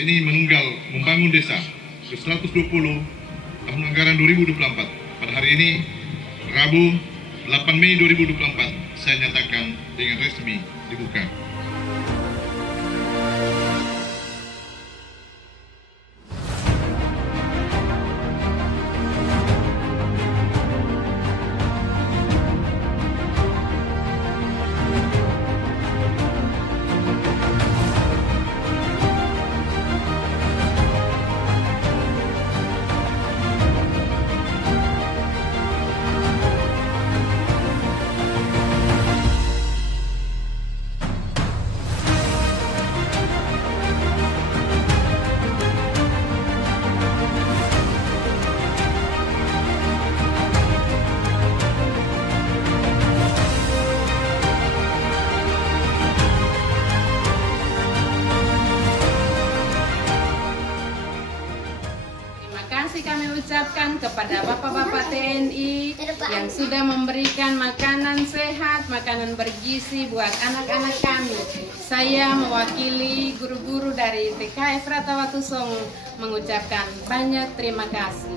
TNI menunggal membangun desa ke-120 tahun anggaran 2024. Pada hari ini, Rabu 8 Mei 2024, saya nyatakan dengan resmi dibuka. Kami ucapkan kepada Bapak-Bapak TNI yang sudah memberikan makanan sehat, makanan bergizi buat anak-anak kami. Saya mewakili guru-guru dari TKF Ratawatu Songo mengucapkan banyak terima kasih.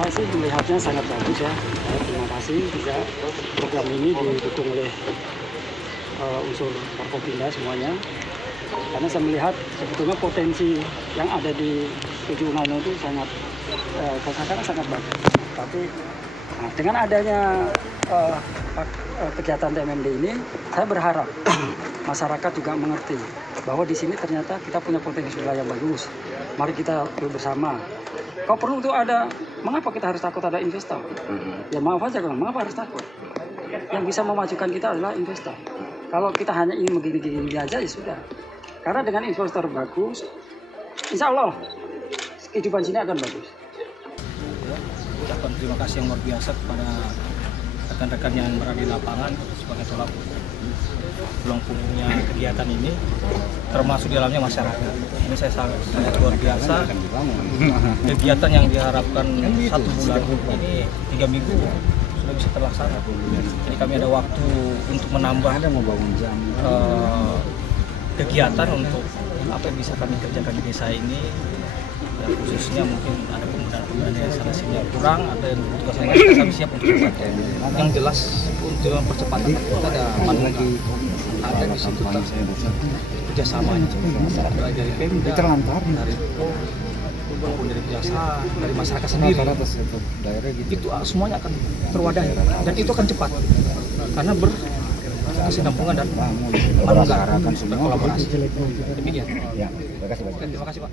Saya sih melihatnya sangat bagus ya. Terima kasih juga program ini didukung oleh unsur Forkopimda semuanya. Karena saya melihat sebetulnya potensi yang ada di Tujuh Nano itu sangat sangat bagus. Tapi dengan adanya kegiatan TMMD ini, saya berharap masyarakat juga mengerti bahwa di sini ternyata kita punya potensi wilayah yang bagus. Mari kita bersama. Kalau perlu itu ada, mengapa kita harus takut ada investor? Ya maaf aja, mengapa harus takut? Yang bisa memajukan kita adalah investor. Kalau kita hanya ingin begini-gini aja ya sudah. Karena dengan investor bagus, insya Allah kehidupan sini akan bagus. Ucapan terima kasih yang luar biasa kepada rekan-rekan yang berada di lapangan sebagai tulang punggungnya kegiatan ini, termasuk di dalamnya masyarakat. Ini saya sangat luar biasa. Kegiatan yang diharapkan 1 bulan ini 3 minggu sudah bisa terlaksana. Jadi kami ada waktu untuk menambah kegiatan untuk apa yang bisa kami kerjakan di desa ini. Ya, khususnya mungkin ada pemuda-pemuda yang sana sini kurang, ada yang tugas yang lain kami siap untuk kerjakan. Yang jelas untuk percepatan kita ada lagi ada di situ kerjasama dari Pemda, dari maupun dari jasa, dari masyarakat sendiri. Itu semuanya akan terwadah dan itu akan cepat karena berkesinambungan dan berkolaborasi. Demikian. Terima kasih Pak.